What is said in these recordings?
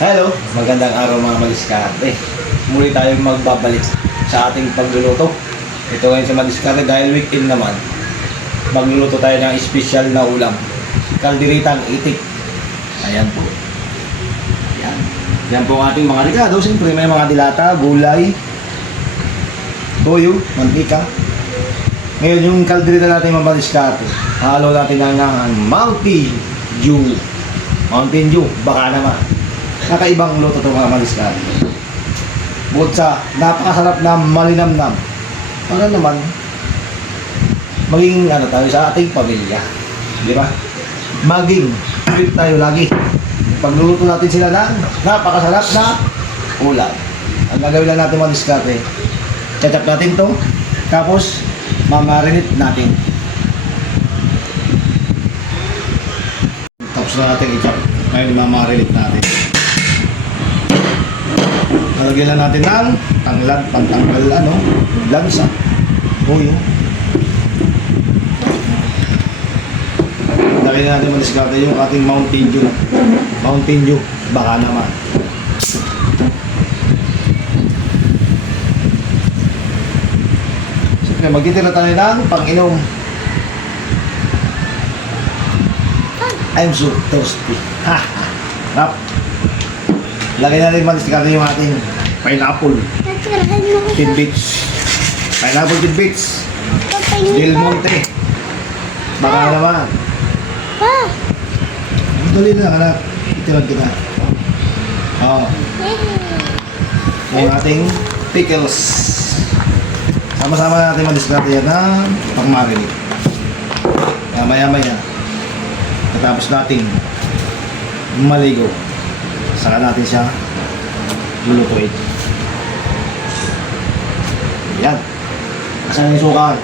Hello, magandang araw mga madiskarte. Muli tayong magbabalik sa ating pagluluto. Ito ngayon sa madiskarte dahil weekend naman. Magluluto tayo ng espesyal na ulam. Kalderitang itik. Ayan po. Ayan. Yan po ang ating mga ricado. Siyempre may mga dilata, gulay, toyo, mantika. Ngayon yung kalderita natin mga madiskarte. Halo natin ng Mountain Dew. Mountain Dew, baka naman. Kakaibang luto ito mga madiskarte. Bukod sa napakasarap na malinamnam, para naman maging tayo sa ating pamilya, di ba? Maging fit tayo lagi. Pagluluto natin sila ng napakasarap na ulam. Ang gagawin lang natin mga madiskarte, chachap natin to, tapos mamarinate natin. Tapos na natin i-chop. Ngayon mamarinate natin. Lalagyan lang natin ng tanglad, pantanggal lansa. Toyo. Lagyan natin madiskarte yung ating Mountain Dew. Mountain Dew, baka naman. Siyempre, magtitira tayo ng pang-inom. I'm so thirsty. Ha! Rap! Lagyan natin madiskarte yung ating pineapple tidbits. Pineapple tidbits. Del Monte. Baka naman. Dali na anak. Itirad kita. Oo. Yung ating pickles. Sama-sama natin madiskarte yan ng pang-marinate. Maya-maya. Katapos natin maligo. Saka natin siya lulutuin. Ayan. Asan yung suka?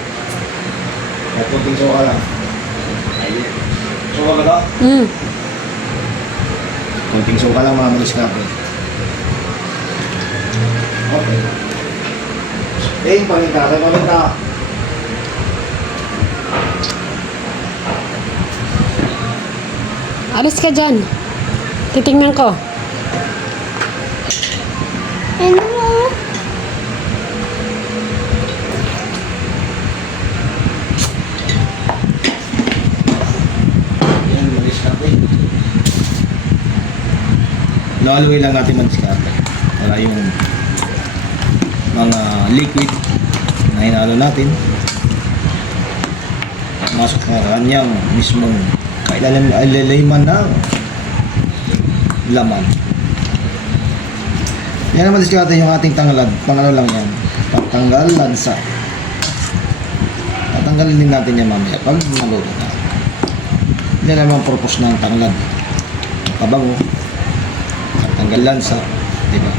At kunting suka lang. Ayan. Suka ba ito? Kunting suka lang mga madiskarte. Okay. Paminta. Saan paminta? Alis ka dyan. Titingnan ko. Ano? Ayan, madiskarte. Laluin lang natin madiskarte. Para yung mga liquid na hinalo natin masuk sa kanyang mismong kailaliman ng laman. Yan naman diskarte yung ating tanglad. Pangano lang yan. Pagtanggal lansa. Tatanggalin din natin yan mamaya pag naluto na. Yan naman ang purpose ng tanglad. Kabango. Tanggal lansa. Diba?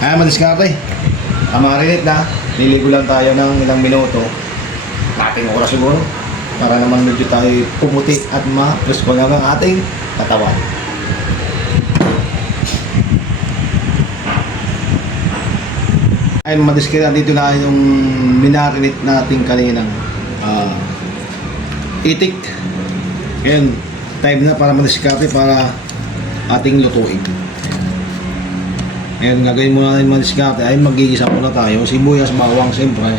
Kaya madiskarte. Marinate na. Niligo lang tayo ng ilang minuto. Nating oras siguro. Para naman medyo tayo pumuti at ma-presko lang ang ating katawan. Ay, madiskarte dito na yung minarinate natin kaninang itik. Ngayon, time na para madiskarte para ating lutuin. Ngayon, gagawin muna natin madiskarte ay magigisa muna tayo. Sibuyas, bawang, siyempre.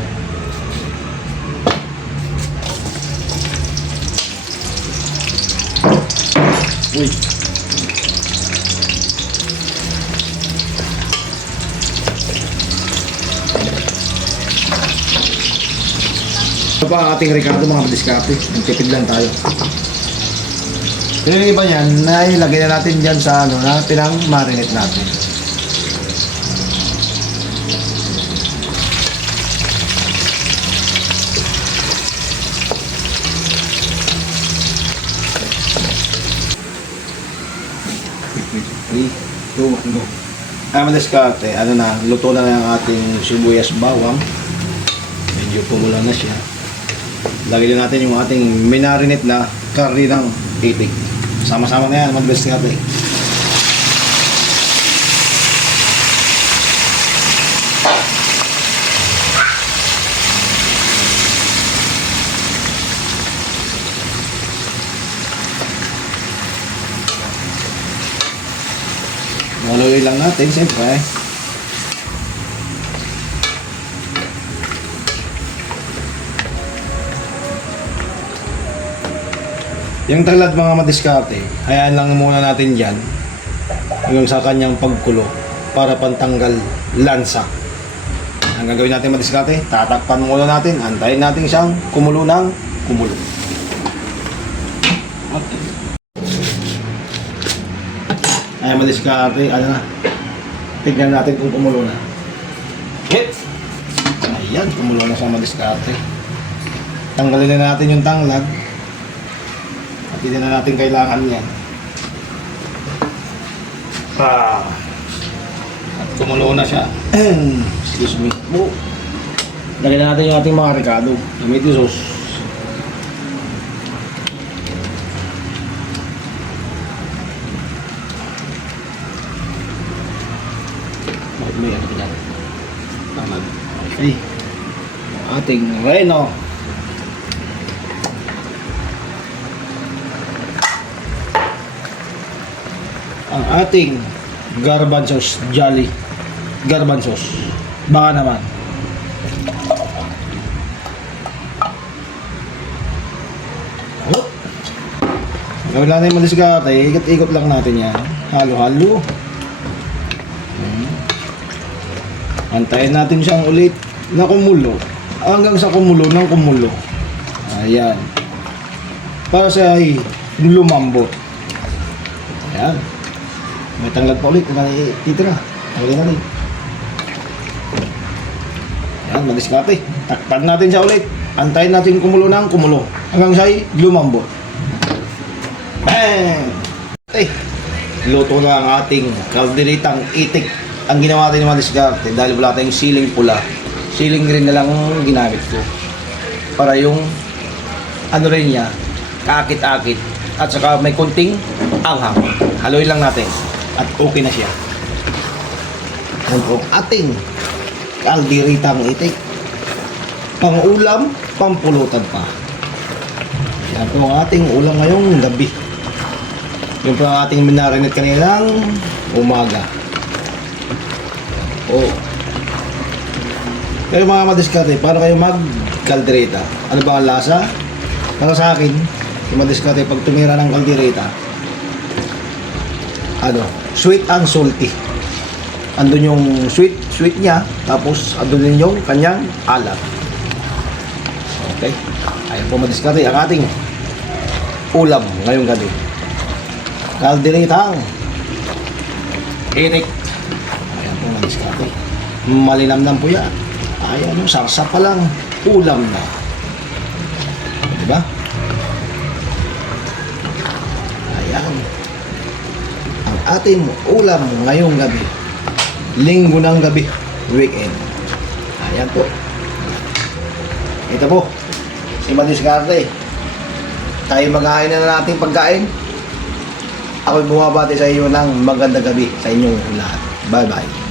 Uy. Ito pa ang ating ricado mga madiskarte. Nagtipid lang tayo. Yung iba niyan, ilagay na natin dyan sa na pinang-marinate natin. Go. Madiskarte, luto na ang ating sibuyas bawang. Medyo pumula na siya. Lagyan natin yung ating minarinate na karne ng itik. Sama-sama na yan, madiskarte. Maluloy lang natin, siyempre. Yung talad mga madiskarte, hayaan lang muna natin dyan yung sa kanyang pagkulo para pantanggal lansa. Ang gagawin natin madiskarte, tatakpan muna natin, antayin natin siyang kumulo ng kumulo. Okay. Ay madiskarte, ano na, tignan natin kung kumulo na. Hit! Ayan, kumulo na siya madiskarte. Tanggalin na natin yung tanglad. At hindi na natin kailangan yan. At kumulo na siya. Excuse me. Lagyan na natin yung ating mga ricado. Tomato sauce. Bakit may ano yan? Tamad. Okay. Ating reno. Ang ating garbanzos jolly garbanzos baka naman gawin natin madiskarte, ikot-ikot lang natin yan, halo-halo. Antayin natin siyang ulit na kumulo hanggang sa kumulo ng kumulo. Ayan, para siya ay lumambot. Ayan. May tanglad pa ulit na itira. Huli na rin. Yan, madiskarte. Takpan natin siya ulit. Antayin natin kumulo ng kumulo. Hanggang siya'y lumambot. Bang! Luto na ang ating kalderitang itik. Ang ginawa natin ng madiskarte dahil wala tayong siling pula. Siling green na lang ang ginamit ko. Para yung ano rin niya, kaakit-akit. At saka may konting anghang. Haluin lang natin. At okay na siya. Yan po ating kalderitang itik. Pang ulam, pampulutan pa. Yan po ang ating ulam ngayong gabi. Yung po ang ating minarinate kaninang umaga. Oh. Pero mga madiskarte, paano kayo mag-kalderita? Ano ba ang lasa? Para sa akin, yung madiskarte, pag tumira ng kalderita, ano, sweet and salty. Andun yung sweet niya, tapos andun din yung kanyang alat. Okay? Ayan po madiskarte ang ating ulam ngayong gabi. Kalderitang itik. Ayan po madiskarte. Malinamnam po yan. Ayan, sarsa pa lang, ulam na. Diba? Ayan. Ating ulam ngayong gabi, linggo ng gabi, weekend. Ayan po. Ito po si madiskarte. Tayo maghahain na nating pagkain. Ako'y bumabati sa iyo ng magandang gabi sa inyong lahat. Bye bye.